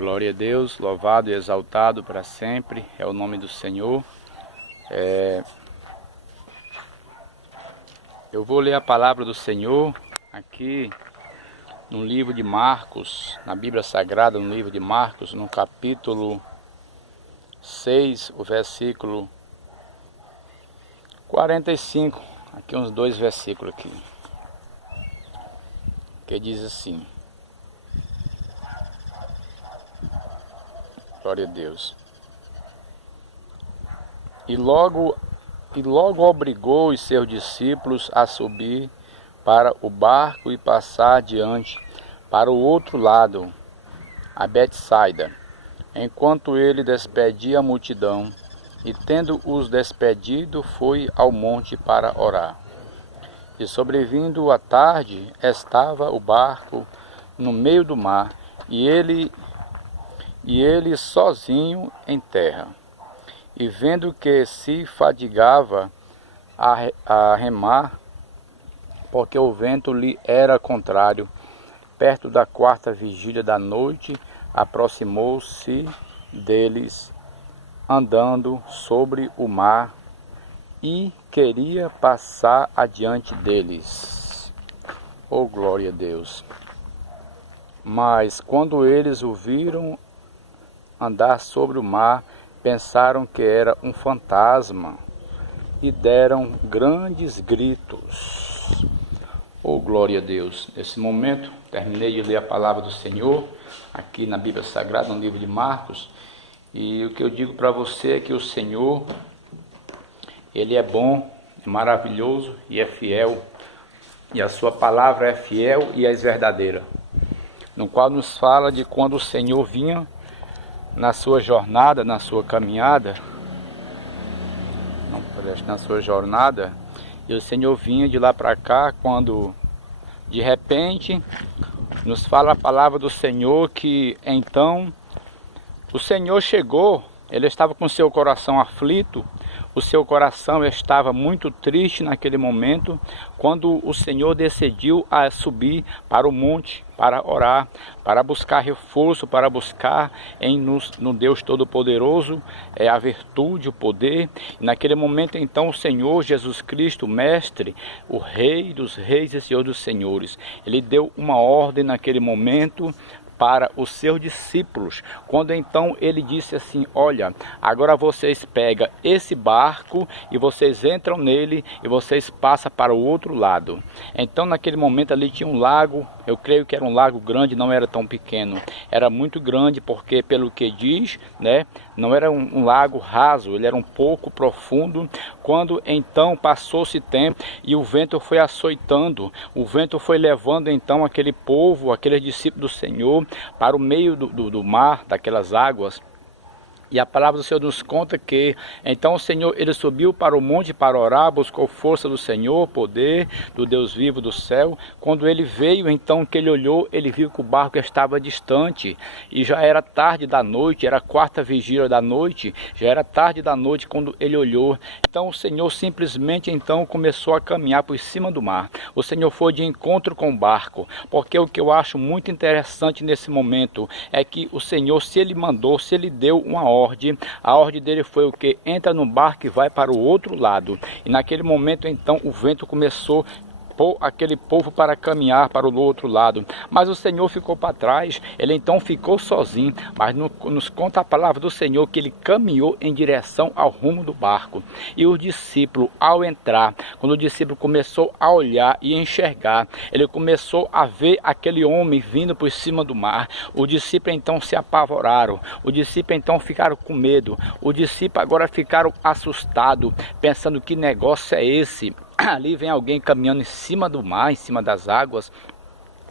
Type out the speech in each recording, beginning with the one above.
Glória a Deus, louvado e exaltado para sempre, é o nome do Senhor. Eu vou ler a palavra do Senhor aqui no livro de Marcos, na Bíblia Sagrada, no livro de Marcos, no capítulo 6, o versículo 45, aqui uns 2 versículos aqui, que diz assim: glória a Deus. E logo obrigou os seus discípulos a subir para o barco e passar adiante para o outro lado, a Betsaida, enquanto ele despedia a multidão, e tendo-os despedido, foi ao monte para orar. E sobrevindo a tarde, estava o barco no meio do mar, e ele sozinho em terra. E vendo que se fadigava a remar, porque o vento lhe era contrário, perto da 4ª vigília da noite, aproximou-se deles, andando sobre o mar, e queria passar adiante deles. Oh, glória a Deus! Mas quando eles o viram andar sobre o mar, pensaram que era um fantasma e deram grandes gritos. Oh, glória a Deus! Nesse momento, terminei de ler a palavra do Senhor aqui na Bíblia Sagrada, no livro de Marcos. E o que eu digo para você é que o Senhor, Ele é bom, é maravilhoso e é fiel. E a sua palavra é fiel e é verdadeira. No qual nos fala de quando o Senhor vinha na sua jornada, na sua caminhada, e o Senhor vinha de lá para cá, quando de repente nos fala a palavra do Senhor que então o Senhor chegou. Ele estava com seu coração aflito, o seu coração estava muito triste naquele momento, quando o Senhor decidiu a subir para o monte, para orar, para buscar reforço, para buscar no Deus Todo-Poderoso a virtude, o poder. E naquele momento então o Senhor Jesus Cristo, Mestre, o Rei dos Reis e Senhor dos Senhores, Ele deu uma ordem naquele momento para os seus discípulos, quando então ele disse assim: olha, agora vocês pegam esse barco e vocês entram nele e vocês passam para o outro lado. Então naquele momento ali tinha um lago, eu creio que era um lago grande, não era tão pequeno, era muito grande, porque pelo que diz, né, não era um lago raso, ele era um pouco profundo. Quando então passou-se tempo e o vento foi açoitando, o vento foi levando então aquele povo, aqueles discípulos do Senhor, para o meio do mar, daquelas águas. E a palavra do Senhor nos conta que então o Senhor, ele subiu para o monte para orar, buscou força do Senhor, poder do Deus vivo do céu. Quando ele veio, então que ele olhou, ele viu que o barco estava distante, e já era tarde da noite, era a 4ª vigília da noite, já era tarde da noite quando ele olhou. Então o Senhor simplesmente então começou a caminhar por cima do mar. O Senhor foi de encontro com o barco, porque o que eu acho muito interessante nesse momento é que o Senhor, se ele mandou, se ele deu uma ordem, a ordem dele foi o que? Entra no barco e vai para o outro lado. E naquele momento então o vento começou aquele povo para caminhar para o outro lado, mas o Senhor ficou para trás. Ele então ficou sozinho, mas nos conta a palavra do Senhor que ele caminhou em direção ao rumo do barco. E o discípulo, ao entrar, quando o discípulo começou a olhar e enxergar, ele começou a ver aquele homem vindo por cima do mar. O discípulo então se apavoraram, o discípulo então ficaram com medo, o discípulo agora ficaram assustados, pensando: que negócio é esse? Ali vem alguém caminhando em cima do mar, em cima das águas.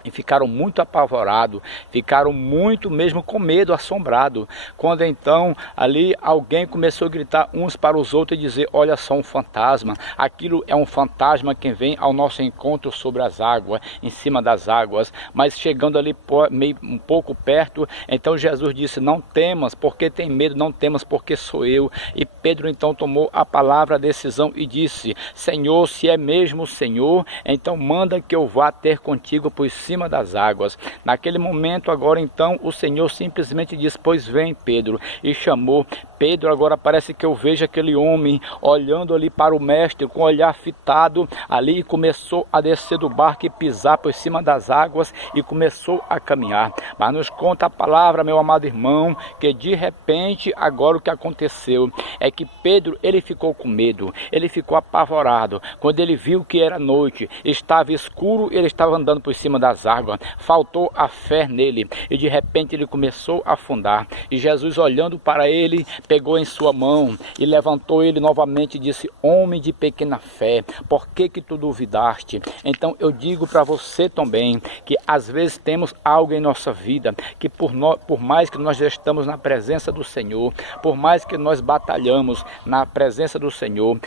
E ficaram muito apavorados, ficaram muito mesmo com medo, assombrados. Quando então ali alguém começou a gritar uns para os outros e dizer: olha só, um fantasma, aquilo é um fantasma que vem ao nosso encontro sobre as águas, em cima das águas. Mas chegando ali meio um pouco perto, então Jesus disse: não temas, porque tem medo, não temas, porque sou eu. E Pedro então tomou a palavra, a decisão, e disse: Senhor, se é mesmo o Senhor, então manda que eu vá ter contigo por cima das águas. Naquele momento agora então o Senhor simplesmente diz: pois vem, Pedro, e chamou Pedro. Agora parece que eu vejo aquele homem olhando ali para o mestre com o olhar fitado ali, e começou a descer do barco e pisar por cima das águas e começou a caminhar. Mas nos conta a palavra, meu amado irmão, que de repente agora o que aconteceu é que Pedro, ele ficou com medo, ele ficou apavorado quando ele viu que era noite, estava escuro, ele estava andando por cima das águas, faltou a fé nele e de repente ele começou a afundar. E Jesus, olhando para ele, pegou em sua mão e levantou ele novamente e disse: homem de pequena fé, por que tu duvidaste? Então eu digo para você também que às vezes temos algo em nossa vida que por mais que nós estamos na presença do Senhor, por mais que nós batalhamos na presença do Senhor,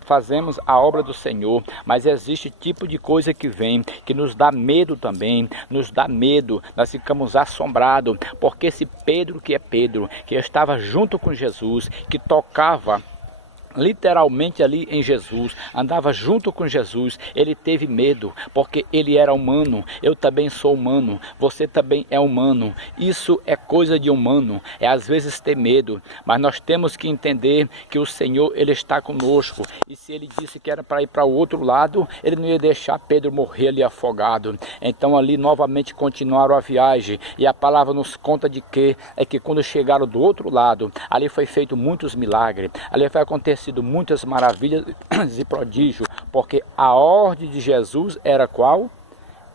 fazemos a obra do Senhor, mas existe tipo de coisa que vem, que nos dá medo também, nos dá medo, nós ficamos assombrados, porque esse Pedro, que estava junto com Jesus, que tocava literalmente ali em Jesus, andava junto com Jesus, ele teve medo, porque ele era humano. Eu também sou humano, você também é humano. Isso é coisa de humano, é às vezes ter medo, mas nós temos que entender que o Senhor, ele está conosco, e se ele disse que era para ir para o outro lado, ele não ia deixar Pedro morrer ali afogado. Então ali novamente continuaram a viagem, e a palavra nos conta de que quando chegaram do outro lado, ali foi feito muitos milagres, ali foi acontecer muitas maravilhas e prodígios, porque a ordem de Jesus era qual?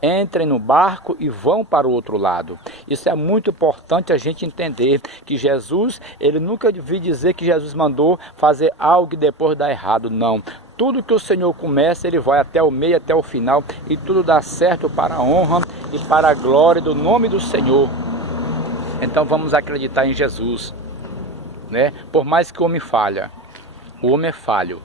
Entrem no barco e vão para o outro lado. Isso é muito importante a gente entender, que Jesus, ele nunca vi dizer que Jesus mandou fazer algo e depois dar errado, não. Tudo que o Senhor começa, ele vai até o meio, até o final, e tudo dá certo para a honra e para a glória do nome do Senhor. Então vamos acreditar em Jesus, né? Por mais que o homem falha, o homem é falho,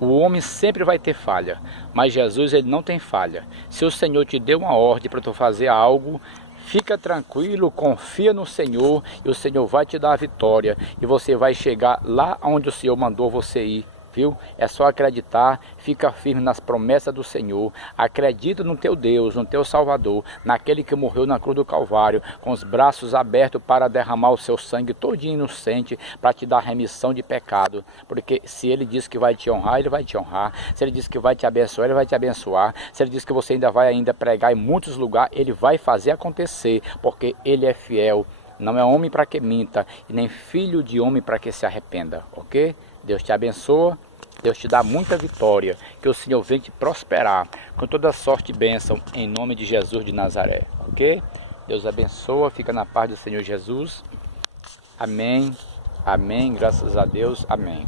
o homem sempre vai ter falha, mas Jesus, ele não tem falha. Se o Senhor te deu uma ordem para tu fazer algo, fica tranquilo, confia no Senhor, e o Senhor vai te dar a vitória, e você vai chegar lá onde o Senhor mandou você ir. Viu? É só acreditar, fica firme nas promessas do Senhor, acredita no teu Deus, no teu Salvador, naquele que morreu na cruz do Calvário, com os braços abertos para derramar o seu sangue todinho inocente, para te dar remissão de pecado, porque se ele diz que vai te honrar, ele vai te honrar. Se ele diz que vai te abençoar, ele vai te abençoar. Se ele diz que você ainda vai pregar em muitos lugares, ele vai fazer acontecer, porque ele é fiel. Não é homem para que minta, e nem filho de homem para que se arrependa, ok? Deus te abençoa, Deus te dá muita vitória, que o Senhor venha te prosperar, com toda sorte e bênção, em nome de Jesus de Nazaré, ok? Deus abençoa, fica na paz do Senhor Jesus, amém, amém, graças a Deus, amém.